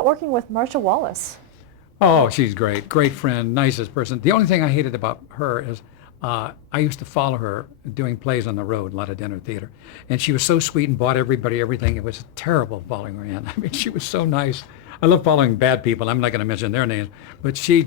about working with Marsha Wallace? Oh, she's great. Great friend, nicest person. The only thing I hated about her is I used to follow her doing plays on the road, a lot of dinner theater. And she was so sweet and bought everybody everything. It was terrible following her in. I mean, she was so nice. I love following bad people. I'm not going to mention their names. But she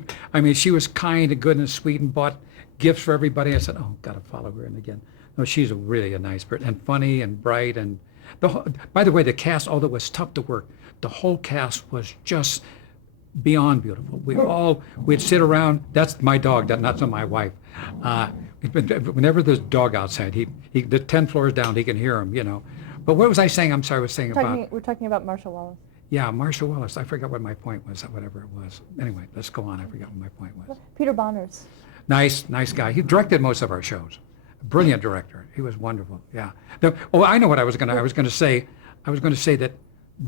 was kind and good and sweet and bought gifts for everybody. I said, oh, got to follow her in again. No, she's really a nice person and funny and bright. And by the way, the cast, although it was tough to work, the whole cast was just beyond beautiful. We'd sit around. That's my dog. That's not my wife. Whenever there's a dog outside, the 10 floors down, he can hear him, you know. But what was I saying? I'm sorry, I was saying We're talking about Marsha Wallace. Yeah, Marsha Wallace. I forgot what my point was, whatever it was. Anyway, let's go on. I forgot what my point was. Peter Bonners. Nice guy. He directed most of our shows. Brilliant director. He was wonderful. Yeah. I know what I was going to say. I was going to say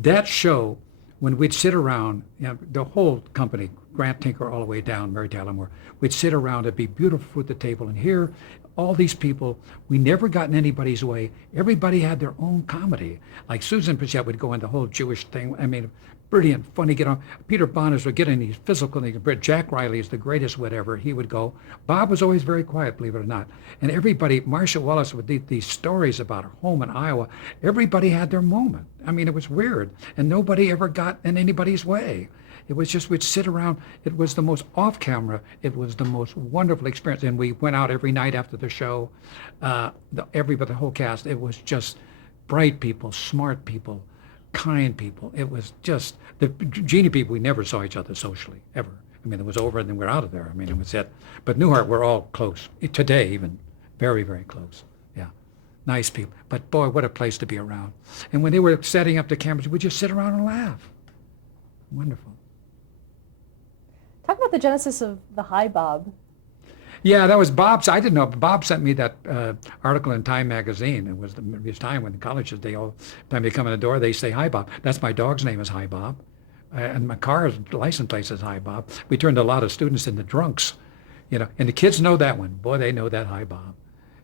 that show, when we'd sit around, you know, the whole company, Grant Tinker all the way down, Mary Tyler Moore, we'd sit around, it'd be beautiful at the table, and here, all these people, we never got in anybody's way. Everybody had their own comedy. Like Susan Pichette would go in the whole Jewish thing. I mean, brilliant, funny, get on. Peter Bonners would get in these physical things. Jack Riley is the greatest whatever. He would go. Bob was always very quiet, believe it or not. And everybody, Marsha Wallace would do these stories about her home in Iowa. Everybody had their moment. I mean, it was weird. And nobody ever got in anybody's way. It was just, we'd sit around. It was the most off camera. It was the most wonderful experience. And we went out every night after the show, the whole cast. It was just bright people, smart people, kind people. It was just, the Genie people, we never saw each other socially, ever. I mean, it was over and then we're out of there. I mean, it was it. But Newhart, we're all close. Today, even, very, very close. Yeah, nice people. But boy, what a place to be around. And when they were setting up the cameras, we'd just sit around and laugh. Wonderful. Talk about the genesis of the Hi Bob. Yeah, that was Bob's. I didn't know. Bob sent me that article in Time magazine. It was his time when the colleges, time they come in the door, they say, hi, Bob. That's my dog's name is Hi Bob. And my car's license plate says Hi Bob. We turned a lot of students into drunks, you know, and the kids know that one. Boy, they know that Hi Bob.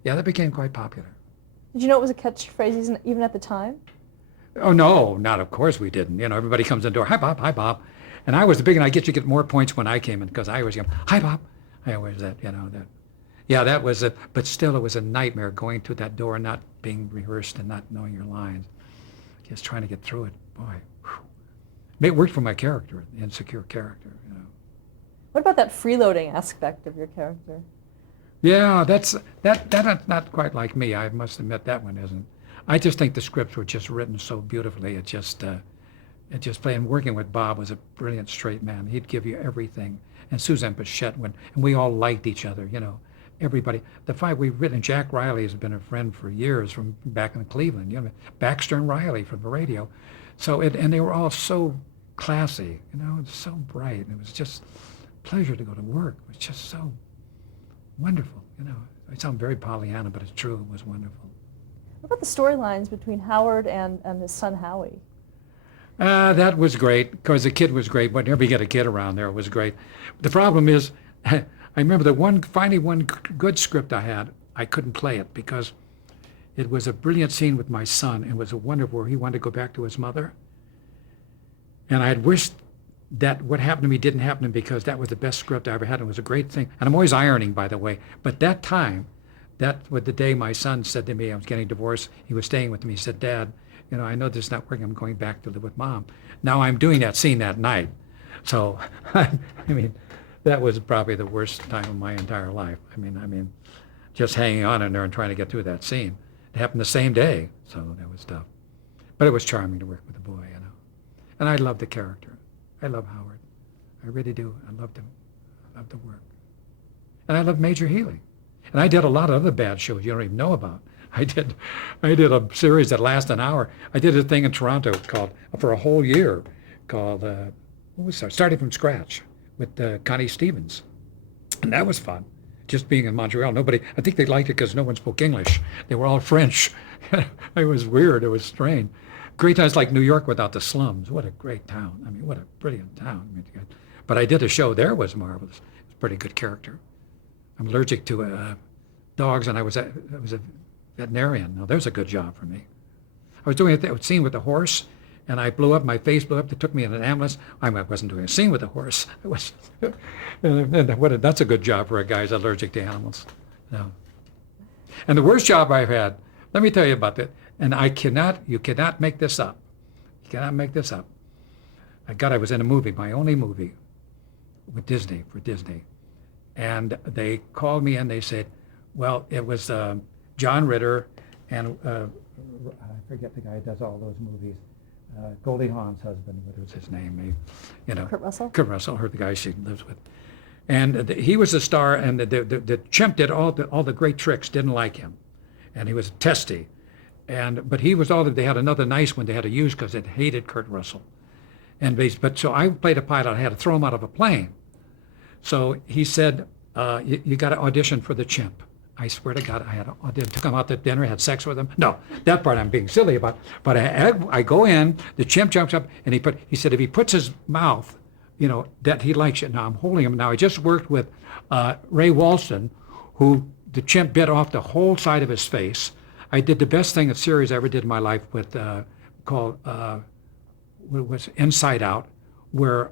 Yeah, that became quite popular. Did you know it was a catchphrase even at the time? Oh, no, not of course we didn't. You know, everybody comes in the door, hi, Bob, hi, Bob. And I was the big, and I get more points when I came in because I always go, hi, Bob. I always that, you know, that. Yeah, that was it. But still, it was a nightmare going through that door, not being rehearsed and not knowing your lines. Just trying to get through it. Boy, whew. It worked for my character, the insecure character, you know. What about that freeloading aspect of your character? Yeah, that's not quite like me. I must admit that one isn't. I just think the scripts were just written so beautifully. It just playing, working with Bob was a brilliant straight man. He'd give you everything. And Suzanne Pichette and we all liked each other, you know. Everybody. The five we've written, Jack Riley has been a friend for years from back in Cleveland, you know, Baxter and Riley from the radio. So, and they were all so classy, you know, so bright. It was just a pleasure to go to work. It was just so wonderful, you know. I sound very Pollyanna, but it's true, it was wonderful. What about the storylines between Howard and his son Howie? That was great, because the kid was great. Whenever you get a kid around there, it was great. The problem is, I remember the one good script I had, I couldn't play it because it was a brilliant scene with my son. It was a wonderful where he wanted to go back to his mother. And I had wished that what happened to me didn't happen to me because that was the best script I ever had. It was a great thing. And I'm always ironing, by the way. But that time, that was the day my son said to me, I was getting divorced. He was staying with me. He said, Dad, you know, I know this is not working. I'm going back to live with Mom. Now I'm doing that scene that night. So, I mean, that was probably the worst time of my entire life. I mean, just hanging on in there and trying to get through that scene. It happened the same day, so that was tough. But it was charming to work with the boy, you know. And I love the character. I love Howard. I really do. I loved him. I loved the work. And I love Major Healy. And I did a lot of other bad shows you don't even know about. I did a series that lasted an hour. I did a thing in Toronto called, for a whole year, called, what was that? Starting from Scratch with Connie Stevens. And that was fun. Just being in Montreal, I think they liked it because no one spoke English. They were all French. It was weird. It was strange. Great times like New York without the slums. What a great town. I mean, what a brilliant town. But I did a show there, was marvelous. It was a pretty good character. I'm allergic to dogs, and I was a veterinarian. Now, there's a good job for me. I was doing a scene with the horse, and I blew up. My face blew up. They took me in an ambulance. I wasn't doing a scene with a horse. I was, that's a good job for a guy who's allergic to animals. No. And the worst job I've had, let me tell you about that. And you cannot make this up. You cannot make this up. I was in a movie, my only movie, with Disney, for Disney. And they called me and they said, well, it was John Ritter and I forget the guy who does all those movies. Goldie Hawn's husband, what was his name? Kurt Russell? Kurt Russell, the guy she lives with. And he was the star, and the chimp did all the great tricks, didn't like him. And he was testy. But he was they had another nice one they had to use because it hated Kurt Russell. But so I played a pilot, I had to throw him out of a plane. So he said, you got to audition for the chimp. I swear to God, I had to audition, took him out to dinner, had sex with him. No, that part I'm being silly about. But I go in, the chimp jumps up, and he said if he puts his mouth, that he likes it. Now I'm holding him. Now I just worked with Ray Walston, who the chimp bit off the whole side of his face. I did the best thing a series I ever did in my life with called was Inside Out, where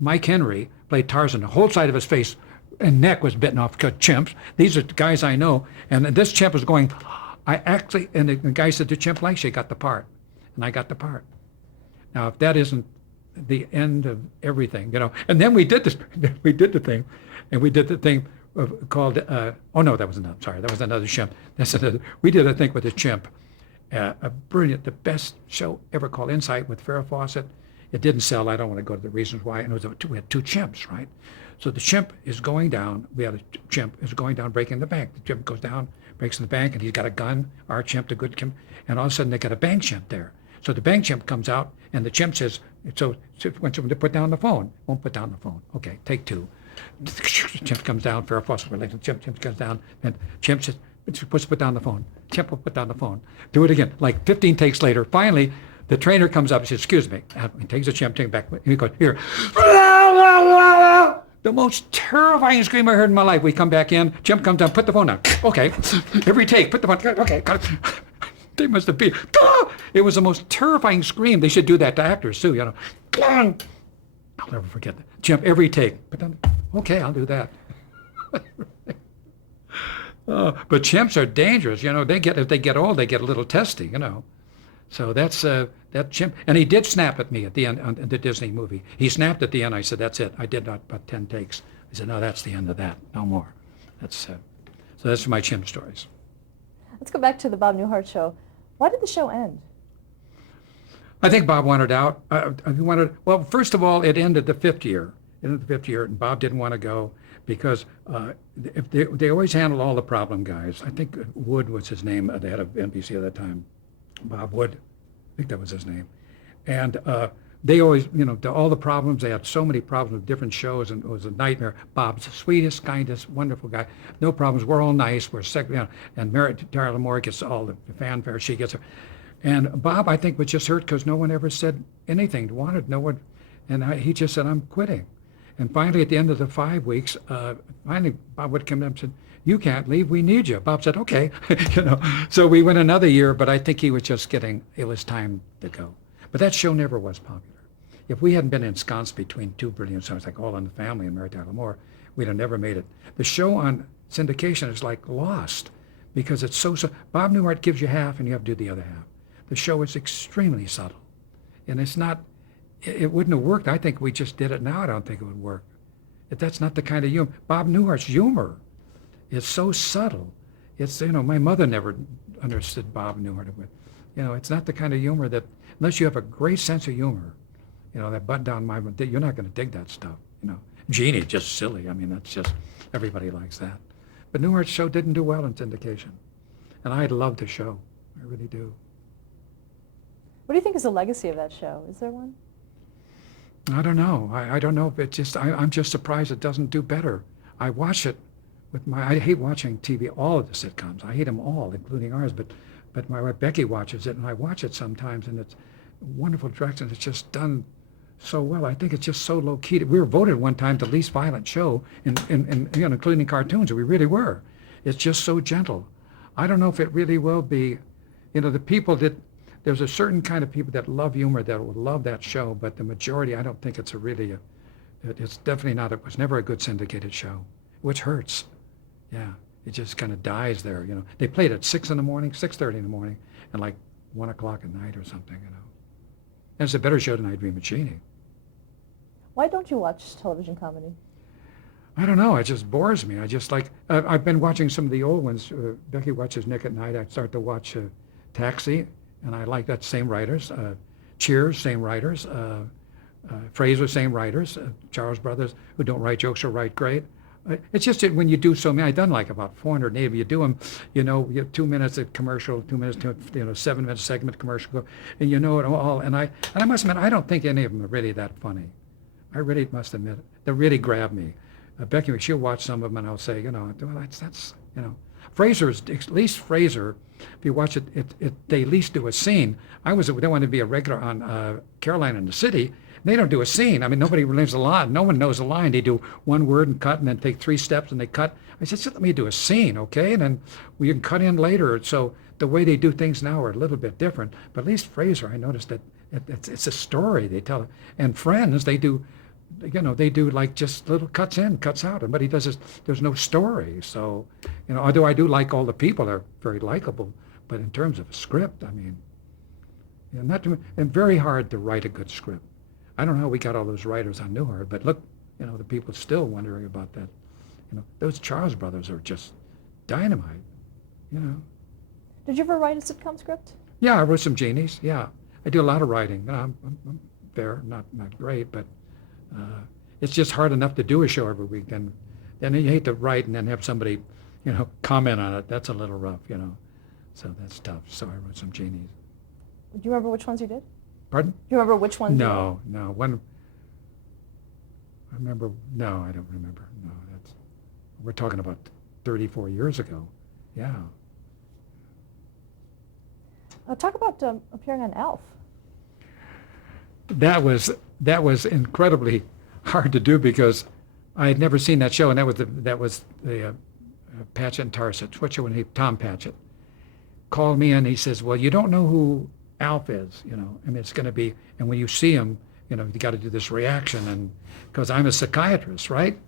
Mike Henry played Tarzan. The whole side of his face and neck was bitten off because chimps. These are guys I know, and this chimp was going. And the guy said the chimp likes you. Got the part, and I got the part. Now if that isn't the end of everything, and then we did the thing, and we did the thing called. Oh no, that was another. Sorry, that was another chimp. We did a thing with a chimp. A brilliant, the best show ever called Insight with Farrah Fawcett. It didn't sell. I don't want to go to the reasons why. And we had two chimps, right? So the chimp is going down. We had a chimp is going down, breaking the bank. The chimp goes down, breaks the bank, and he's got a gun. Our chimp, the good chimp, and all of a sudden they got a bank chimp there. So the bank chimp comes out, and the chimp says, "So wants him to put down the phone. Won't put down the phone. Okay, take two." The chimp comes down. Farrah Fawcett related. Chimp comes down, and chimp says, "Put down the phone." Chimp will put down the phone. Do it again. Like 15 takes later, finally, the trainer comes up and says, "Excuse me." He takes the chimp, takes it back, and he goes, "Here." The most terrifying scream I heard in my life. We come back in, chimp comes down, put the phone down. Okay. Every take, put the phone, okay. They must have been, it was the most terrifying scream. They should do that to actors too, I'll never forget that. Chimp, every take. Put down, okay, I'll do that. But chimps are dangerous, if they get old, they get a little testy, So that's that chimp, and he did snap at me at the end on the Disney movie. He snapped at the end. I said, "That's it. I did not but 10 takes." He said, "No, that's the end of that. No more." So that's my chimp stories. Let's go back to the Bob Newhart show. Why did the show end? I think Bob wanted out. Well, first of all, it ended the fifth year. And Bob didn't want to go because if they always handled all the problem guys. I think Wood was his name, the head of NBC at that time. Bob Wood, I think that was his name. And they always, all the problems, they had so many problems with different shows, and it was a nightmare. Bob's the sweetest, kindest, wonderful guy. No problems. We're all nice. And Tara Lamore gets all the fanfare. She gets her. And Bob, I think, was just hurt because no one ever said anything, no one. And he just said, "I'm quitting." And finally, at the end of the 5 weeks, Bob would come up and said, "You can't leave. We need you." Bob said, "Okay." So we went another year, but I think he was just it was time to go. But that show never was popular. If we hadn't been ensconced between two brilliant stars like All in the Family and Mary Tyler Moore, we'd have never made it. The show on syndication is like lost because it's so Bob Newhart gives you half and you have to do the other half. The show is extremely subtle. And it wouldn't have worked. I think we just did it now. I don't think it would work. That's not the kind of humor. Bob Newhart's humor is so subtle. It's, my mother never understood Bob Newhart. It's not the kind of humor that, unless you have a great sense of humor, that button down you're not going to dig that stuff. Jeannie, just silly. That's just, everybody likes that. But Newhart's show didn't do well in syndication. And I love the show. I really do. What do you think is the legacy of that show? Is there one? I don't know. I don't know if it's just, I'm just surprised it doesn't do better. I watch it I hate watching TV, all of the sitcoms. I hate them all, including ours, but my wife Becky watches it, and I watch it sometimes, and it's wonderful direction. It's just done so well. I think it's just so low-key. We were voted one time the least violent show, including cartoons. We really were. It's just so gentle. I don't know if it really will be, the people that, there's a certain kind of people that love humor that will love that show, but the majority, I don't think it's it's definitely not, it was never a good syndicated show, which hurts. Yeah, it just kind of dies there, you know. They played at 6 in the morning, 6:30 in the morning, and like 1 o'clock at night or something, you know. And it's a better show than I Dream of Jeannie. Why don't you watch television comedy? I don't know. It just bores me. I just like, I've been watching some of the old ones. Becky watches Nick at Night. I start to watch Taxi, and I like that, same writers. Cheers, same writers. Frasier, same writers. Charles Brothers, who don't write jokes or write great. It's just that when you do so many, I've done like about 480. You do them, you know, you have 2 minutes at commercial, 2 minutes to, you know, 7 minutes segment commercial, and you know it all. And I must admit, I don't think any of them are really that funny. I really must admit, they really grab me. Becky, she'll watch some of them, and I'll say, you know, well, that's, you know. Frasier's, at least Frasier, if you watch it, they at least do a scene. They wanted to be a regular on Caroline in the City. They don't do a scene. I mean, nobody learns a line. No one knows a line. They do one word and cut, and then take 3 steps and they cut. I said, let me do a scene, okay? And then we can cut in later. So the way they do things now are a little bit different. But at least Frasier, I noticed that it's a story they tell. And Friends, they do, you know, they do like just little cuts in, cuts out. And what he does is there's no story. So, you know, although I do like all the people, they're very likable. But in terms of a script, I mean, you know, and very hard to write a good script. I don't know how we got all those writers on Newhart, but look, you know, the people still wondering about that. You know, those Charles Brothers are just dynamite, you know. Did you ever write a sitcom script? Yeah, I wrote some genies. Yeah, I do a lot of writing. I'm fair, not great, but it's just hard enough to do a show every week. Then you hate to write and then have somebody, you know, comment on it. That's a little rough, you know. So that's tough. So I wrote some genies. Do you remember which ones you did? Pardon? Do you remember which ones? No. One. I remember. No, I don't remember. No, we're talking about 34 years ago. Yeah. Talk about appearing on Alf. That was incredibly hard to do because I had never seen that show, and that was the Patchett and Tarsich. What's your name? Tom Patchett called me in. He says, "Well, you don't know who Alf is, you know. I mean, it's going to be, and when you see him, you know, you got to do this reaction, and because I'm a psychiatrist, right?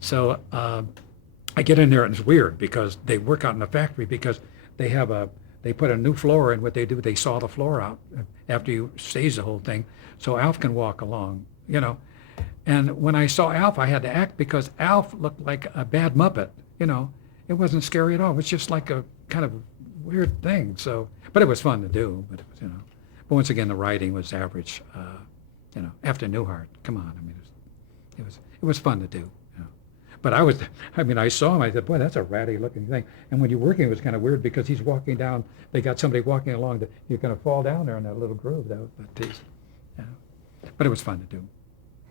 So I get in there, and it's weird because they work out in the factory because they put a new floor in. What they do, they saw the floor out after you stage the whole thing, so Alf can walk along, you know. And when I saw Alf, I had to act because Alf looked like a bad Muppet, you know. It wasn't scary at all. It was just like a kind of weird thing. So, but it was fun to do. But it was, you know. But once again, the writing was average. You know, after Newhart, come on. I mean, it was fun to do. You know. But I saw him. I said, boy, that's a ratty looking thing. And when you're working, it was kind of weird because he's walking down. They got somebody walking along. You're going to fall down there in that little groove. But it was fun to do.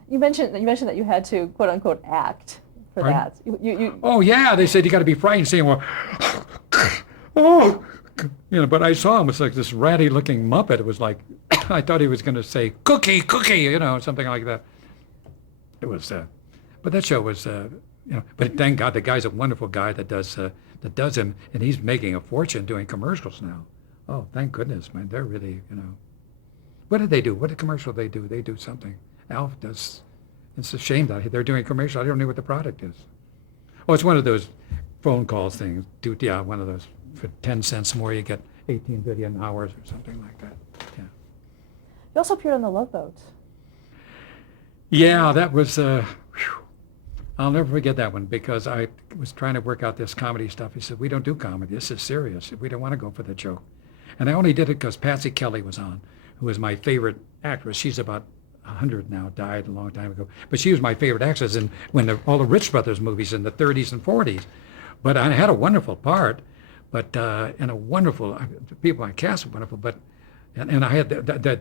You mentioned that you had to quote unquote act for Pardon? that. You Oh yeah, they said you got to be frightened, saying, well, oh, you know. But I saw him. It was like this ratty-looking Muppet. It was like I thought he was going to say cookie, you know, something like that. It was, but that show was, you know. But thank God, the guy's a wonderful guy that does him, and he's making a fortune doing commercials now. Oh, thank goodness, man. They're really, you know. What did they do? What commercial did they do? They do something. Alf does. It's a shame that they're doing a commercial. I don't know what the product is. Oh, it's one of those phone calls things. Yeah, one of those. For 10 cents more, you get 18 billion hours or something like that. Yeah. You also appeared on The Love Boat. Yeah, that was. I'll never forget that one because I was trying to work out this comedy stuff. He said, "We don't do comedy. This is serious. We don't want to go for the joke." And I only did it because Patsy Kelly was on, who was my favorite actress. She's about 100 now, died a long time ago. But she was my favorite actress in all the Rich Brothers movies in the 30s and 40s. But I had a wonderful part, but and a wonderful people I cast were wonderful. But and I had the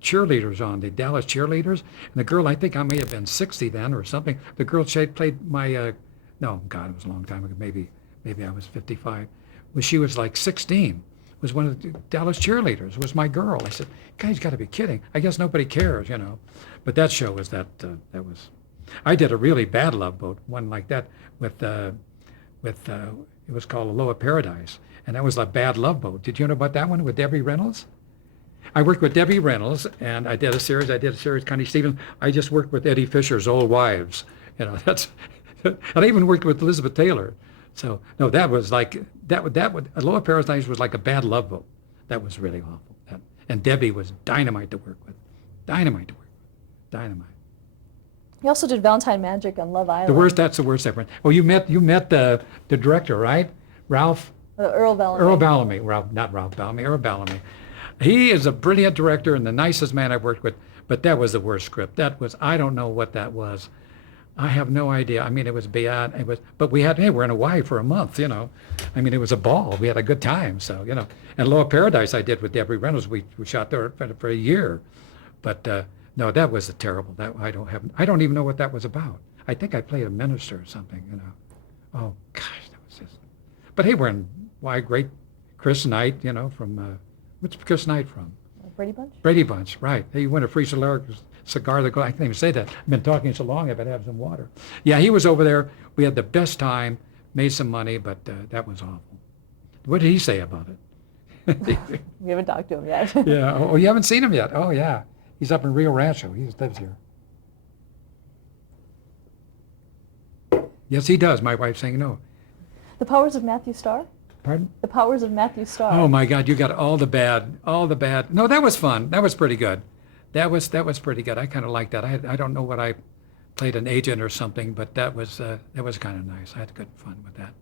cheerleaders on, the Dallas cheerleaders, and the girl, I think I may have been 60 then or something. The girl she played my no, God, it was a long time ago. Maybe I was 55. Well, she was like 16. Was one of the Dallas cheerleaders, was my girl. I said, "Guy's got to be kidding." I guess nobody cares, you know. But that show was that was. I did a really bad Love Boat, one like that with it was called Aloha Paradise, and that was a bad Love Boat. Did you know about that one with Debbie Reynolds? I worked with Debbie Reynolds, and I did a series. Connie Stevens. I just worked with Eddie Fisher's Old Wives. That's. And I even worked with Elizabeth Taylor. So no, that was like Lower Paradise was like a bad love boat. That was really awful. And Debbie was dynamite to work with. Dynamite. You also did Valentine Magic on Love Island. That's the worst ever. Oh, you met the director, right? Ralph? Earl Bellamy. Earl Bellamy. Not Ralph Bellamy, Earl Bellamy. He is a brilliant director and the nicest man I've worked with, but that was the worst script. I don't know what that was. I have no idea. I mean, it was beyond, but we're in Hawaii for a month, I mean, it was a ball. We had a good time, so, And Lower Paradise I did with Debbie Reynolds. We shot there for a year. But no, that was terrible. I don't even know what that was about. I think I played a minister or something, Oh, gosh, that was just, but hey, we're in, great Chris Knight, from, what's Chris Knight from? Brady Bunch? Brady Bunch, right. Hey, you win a free cigar, I can't even say that. I've been talking so long, I better have some water. Yeah, he was over there. We had the best time, made some money, but that was awful. What did he say about it? We haven't talked to him yet. Yeah. Oh, you haven't seen him yet? Oh, yeah. He's up in Rio Rancho. He lives here. Yes, he does. My wife's saying no. The Powers of Matthew Starr? Pardon? The Powers of Matthew Starr. Oh, my God. You got all the bad. No, that was fun. That was pretty good. That was pretty good. I kind of liked that. I don't know what I played an agent or something, but that was kind of nice. I had good fun with that.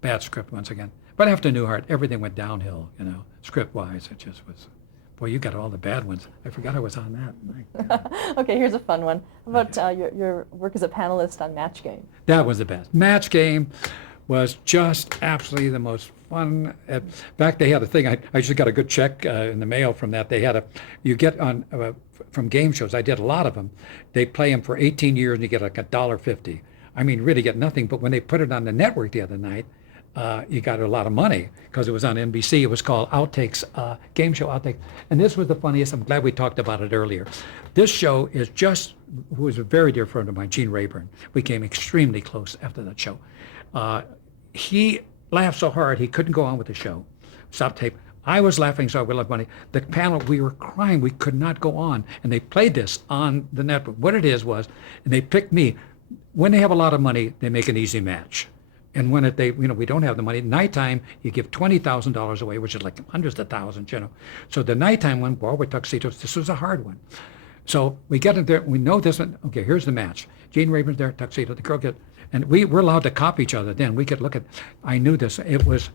Bad script once again. But after Newhart, everything went downhill, script-wise. It just was, boy, you got all the bad ones. I forgot I was on that. Okay, here's a fun one. How about your work as a panelist on Match Game? That was the best. Match Game was just absolutely the most fun. In fact, they had a thing. I just got a good check in the mail from that. They had you get on from game shows. I did a lot of them. They play them for 18 years and you get like $1.50. I mean, really get nothing. But when they put it on the network the other night, you got a lot of money because it was on NBC. It was called Outtakes, Game Show Outtakes. And this was the funniest. I'm glad we talked about it earlier. This show is who was a very dear friend of mine, Gene Rayburn. We came extremely close after that show. He laughed so hard he couldn't go on with the show. Stop tape. I was laughing so I would have money. The panel, we were crying. We could not go on. And they played this on the network. What it was, and they picked me. When they have a lot of money, they make an easy match. And when we don't have the money, nighttime, you give $20,000 away, which is like hundreds of thousands, So the nighttime one, well, with tuxedos, this was a hard one. So we get in there, we know this one. Okay, here's the match. Gene Rayburn's there, tuxedo. The girl and we were allowed to copy each other then. We could look at, I knew this. It was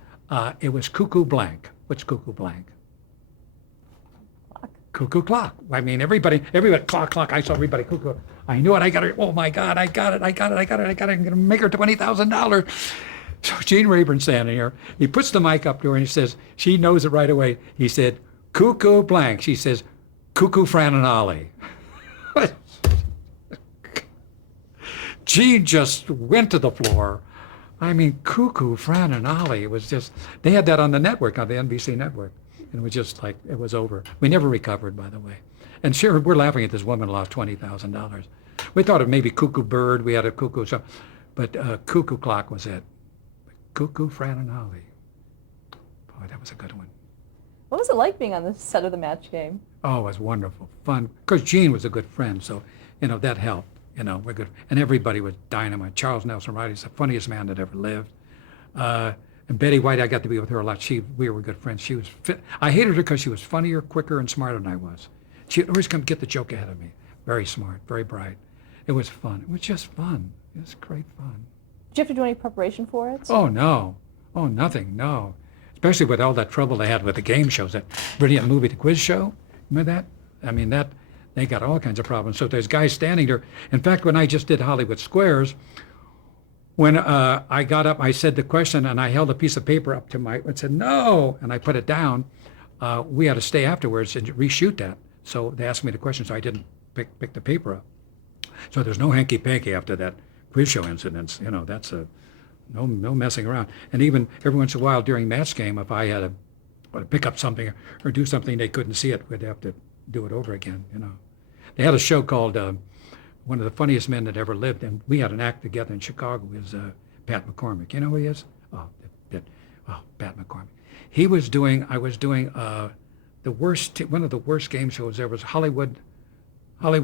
Cuckoo Blank. What's Cuckoo Blank? Clock. Cuckoo Clock. I mean, everybody, clock. I saw everybody cuckoo. I knew it. I got it. Oh my God, I got it. I'm going to make her $20,000. So Gene Rayburn standing here. He puts the mic up to her and he says, she knows it right away. He said, Cuckoo Blank. She says, Cuckoo Fran and Ollie. Gene just went to the floor. I mean, Cuckoo, Fran, and Ollie. It was just, they had that on the network, on the NBC network. And it was just like, it was over. We never recovered, by the way. And sure, we're laughing at this woman lost $20,000. We thought of maybe Cuckoo Bird. We had a Cuckoo, but Cuckoo Clock was it. Cuckoo, Fran, and Ollie. Boy, that was a good one. What was it like being on the set of the Match Game? Oh, it was wonderful, fun. Because Gene was a good friend, so, that helped. We're good. And everybody was dynamite. Charles Nelson Riley is the funniest man that ever lived. And Betty White, I got to be with her a lot. We were good friends. She was fit. I hated her because she was funnier, quicker, and smarter than I was. She'd always come get the joke ahead of me. Very smart, very bright. It was fun. It was just fun. It was great fun. Did you have to do any preparation for it? Oh, no. Oh, nothing, no. Especially with all that trouble they had with the game shows, that brilliant movie, The Quiz Show. Remember that? I mean, they got all kinds of problems. So there's guys standing there. In fact, when I just did Hollywood Squares, when I got up, I said the question, and I held a piece of paper up to and said, no, and I put it down. We had to stay afterwards and reshoot that. So they asked me the question, so I didn't pick the paper up. So there's no hanky-panky after that quiz show incidents. That's no messing around. And even every once in a while during Match Game, if I had to pick up something or do something they couldn't see it, we'd have to do it over again, They had a show called one of the funniest men that ever lived, and we had an act together in Chicago. Is Pat McCormick. You know who he is? Pat McCormick. I was doing one of the worst game shows there was Hollywood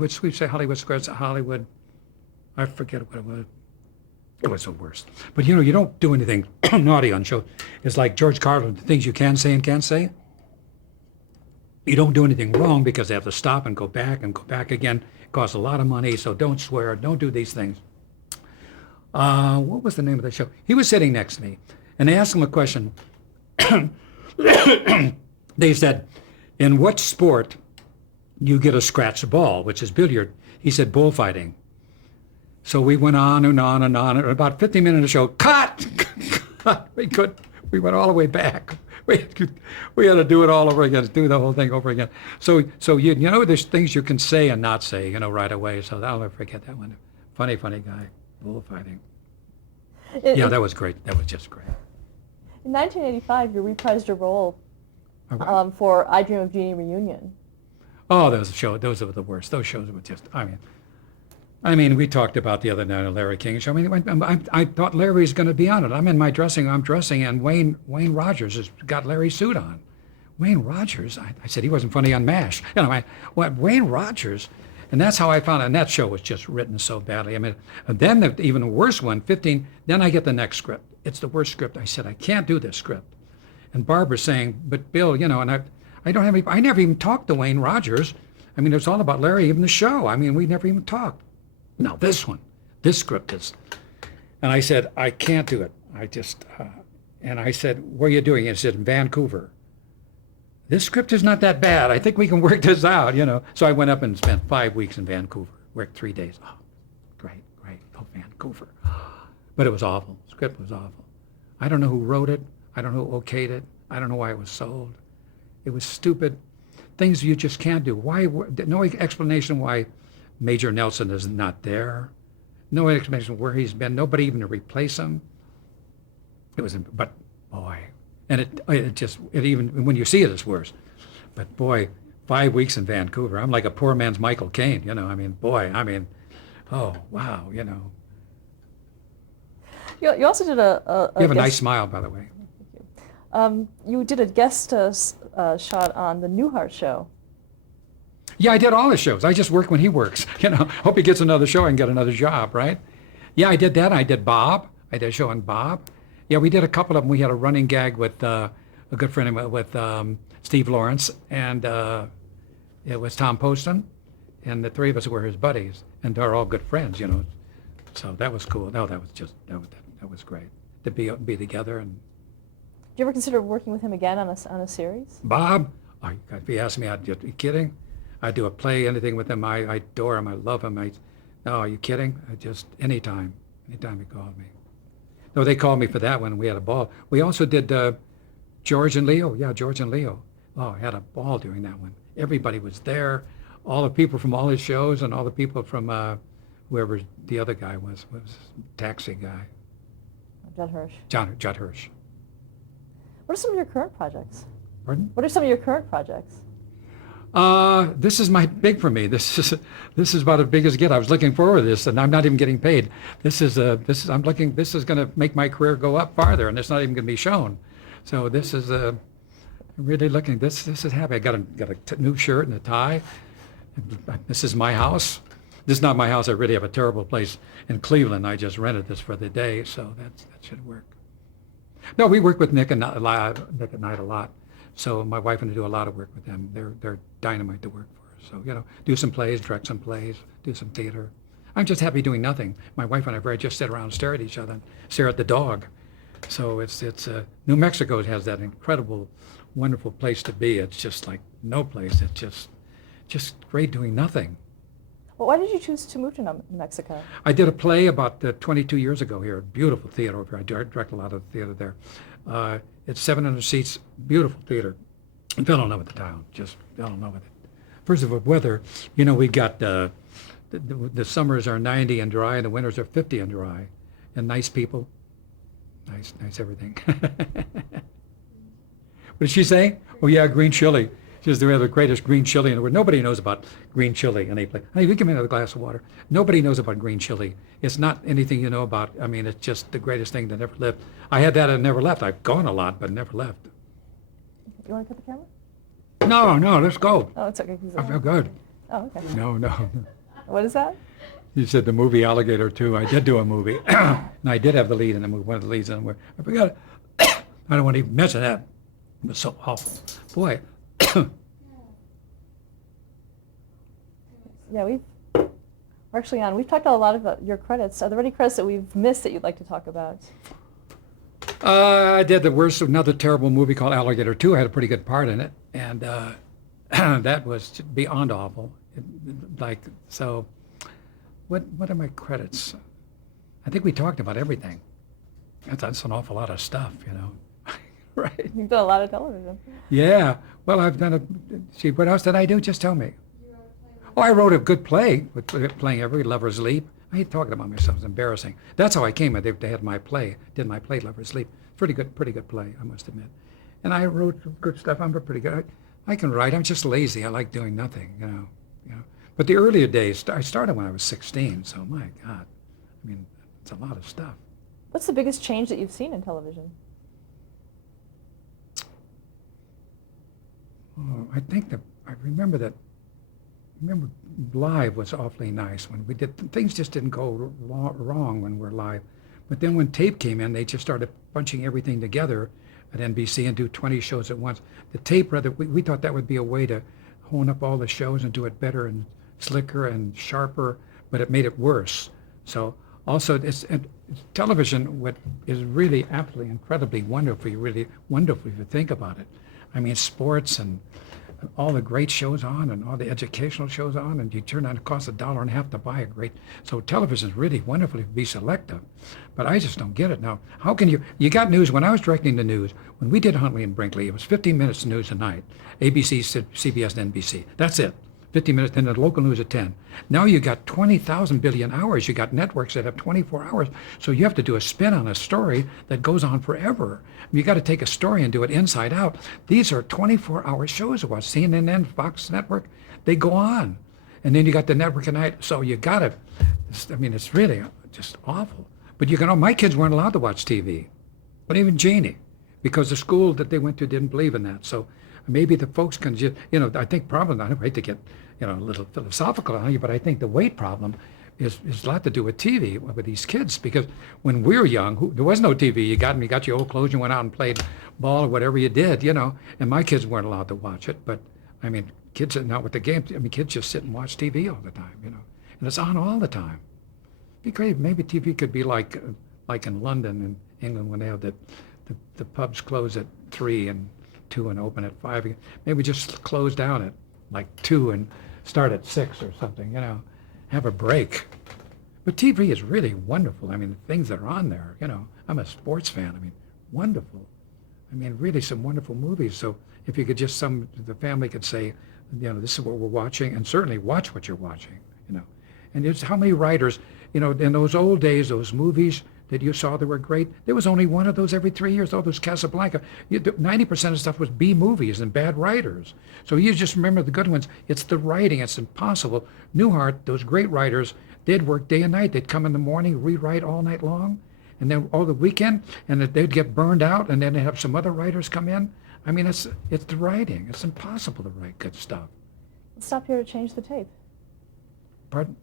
Squares, Hollywood. I forget what it was. It was the worst. But you don't do anything naughty on shows. It's like George Carlin, the things you can say and can't say. You don't do anything wrong because they have to stop and go back again. It costs a lot of money, so don't swear, don't do these things. What was the name of the show? He was sitting next to me, and they asked him a question. They said, in what sport you get a scratch ball, which is billiard? He said, bullfighting. So we went on and on and on. And about 50 minutes of the show, cut! We went all the way back. We had to do it all over again, do the whole thing over again. So there's things you can say and not say, right away. So I'll never forget that one. Funny guy, bullfighting. That was great. That was just great. In 1985, you reprised your role for I Dream of Jeannie reunion. Oh, those are the worst. Those shows were just, I mean, we talked about the other night, Larry King show. I mean, I thought Larry was going to be on it. I'm in my dressing room, I'm dressing, and Wayne Rogers has got Larry's suit on. Wayne Rogers, I said he wasn't funny on MASH. Wayne Rogers, and that's how I found it. And that show was just written so badly. I mean, and then the even worse one, 15, then I get the next script. It's the worst script. I said, I can't do this script. And Barbara's saying, but Bill, and I never even talked to Wayne Rogers. I mean, it was all about Larry, even the show. I mean, we never even talked. Now this script is, and I said, I can't do it. And I said, where are you doing it? He said, in Vancouver. This script is not that bad. I think we can work this out, So I went up and spent 5 weeks in Vancouver, worked 3 days. Oh, great, oh, Vancouver. But it was awful. The script was awful. I don't know who wrote it. I don't know who okayed it. I don't know why it was sold. It was stupid. Things you just can't do. Why? No explanation why Major Nelson is not there. No explanation where he's been. Nobody even to replace him. But boy, and it even when you see it, it's worse. But boy, 5 weeks in Vancouver, I'm like a poor man's Michael Caine. Oh wow, You also did a You have a nice smile, by the way. You did a guest shot on the Newhart show. Yeah, I did all his shows. I just work when he works. Hope he gets another show and get another job, right? Yeah, I did that. I did Bob. I did a show on Bob. Yeah, we did a couple of them. We had a running gag with a good friend of mine, with Steve Lawrence, and it was Tom Poston, and the three of us were his buddies, and they're all good friends, So that was cool. No, that was great to be together. And did you ever consider working with him again on a series? Bob, if you ask me, are you kidding? I do a play, anything with him. I adore him. I love him. No, are you kidding? Anytime he called me. No, they called me for that one. We had a ball. We also did George and Leo. Yeah, George and Leo. Oh, I had a ball doing that one. Everybody was there. All the people from all his shows and all the people from whoever the other guy was taxi guy. Judd Hirsch. Judd Hirsch. What are some of your current projects? Pardon? What are some of your current projects? This is big for me. This is about as big as it gets. I was looking forward to this, and I'm not even getting paid. This is going to make my career go up farther, and it's not even going to be shown. So this is really looking. This is happy. I got a new shirt and a tie. This is my house. This is not my house. I really have a terrible place in Cleveland. I just rented this for the day, so that should work. No, we work with Nick at Night a lot. So my wife and I do a lot of work with them. They're dynamite to work for. So, do some plays, direct some plays, do some theater. I'm just happy doing nothing. My wife and I just sit around and stare at each other and stare at the dog. So it's New Mexico has that incredible, wonderful place to be. It's just like no place. It's just great doing nothing. Well, why did you choose to move to New Mexico? I did a play about 22 years ago here. Beautiful theater over here. I direct a lot of the theater there. It's 700 seats, beautiful theater. Fell in love with the town, just fell in love with it. First of all, weather, we got the summers are 90 and dry, and the winters are 50 and dry, and nice people, nice everything. What did she say? Oh yeah, green chili. She says we have the greatest green chili in the world. Nobody knows about green chili in any place. Hey, you give me another glass of water. Nobody knows about green chili. It's not anything you know about. I mean, it's just the greatest thing that ever lived. I had that and never left. I've gone a lot, but never left. You want to cut the camera? No, let's go. Oh, it's okay. I feel good. Oh, okay. No. What is that? You said the movie Alligator 2. I did do a movie. And I did have the lead in the movie, one of the leads in the movie. I forgot it. I don't want to even mention that. It was so awful. Boy. Yeah, we're actually on. We've talked a lot about your credits. Are there any credits that we've missed that you'd like to talk about? I did the worst, another terrible movie called Alligator 2. I had a pretty good part in it. And that was beyond awful. So, what are my credits? I think we talked about everything. That's an awful lot of stuff, Right. You've done a lot of television. Yeah. Well, I've done see, what else did I do? Just tell me. Oh, I wrote a good play, playing every Lover's Leap. I hate talking about myself. It's embarrassing. That's how I came. They had my play, Lover's Leap. Pretty good play, I must admit. And I wrote good stuff. I'm pretty good. I can write. I'm just lazy. I like doing nothing, But the earlier days, I started when I was 16, so my God. I mean, it's a lot of stuff. What's the biggest change that you've seen in television? Oh, I remember live was awfully nice when we did, things just didn't go wrong when we're live. But then when tape came in, they just started bunching everything together at NBC and do 20 shows at once. The tape, we thought that would be a way to hone up all the shows and do it better and slicker and sharper, but it made it worse. So also, television is really absolutely incredibly really wonderful if you think about it. I mean, sports and all the great shows on and all the educational shows on, and you turn on, it costs $1.50 to buy a great. So television is really wonderful if you be selective. But I just don't get it now. How can you got news? When I was directing the news, when we did Huntley and Brinkley, it was 15 minutes of news a night. ABC, CBS, and NBC. That's it. 50 minutes, then the local news at 10. Now you got 20,000 billion hours. You got networks that have 24 hours. So you have to do a spin on a story that goes on forever. You got to take a story and do it inside out. These are 24-hour shows to watch. CNN, Fox Network, they go on. And then you got the network at night. So you got to, it's really just awful. But my kids weren't allowed to watch TV. But even Jeannie, because the school that they went to didn't believe in that. So maybe the folks can just, I think probably, I don't hate to get, a little philosophical on you, but I think the weight problem is a lot to do with TV with these kids, because when we were young, there was no TV. You got your old clothes, you went out and played ball or whatever you did, and my kids weren't allowed to watch it. But I mean, kids are not with the games. I mean, kids just sit and watch TV all the time, and it's on all the time. It'd be great. Maybe TV could be like in London and England when they have the pubs close at 3 and 2 and open at 5 again. Maybe just close down at like 2 and start at 6 or something, have a break. But TV is really wonderful. I mean, the things that are on there, I'm a sports fan. I mean, wonderful. I mean, really some wonderful movies. So if you could just, the family could say, this is what we're watching, and certainly watch what you're watching, And it's how many writers, in those old days, those movies that you saw that were great, there was only one of those every 3 years. All those Casablanca, 90% of stuff was B movies and bad writers. So you just remember the good ones. It's the writing. It's impossible. Newhart, those great writers, they'd work day and night. They'd come in the morning, rewrite all night long, and then all the weekend, and they'd get burned out, and then they'd have some other writers come in. I mean, it's the writing. It's impossible to write good stuff. Let's stop here to change the tape. Pardon?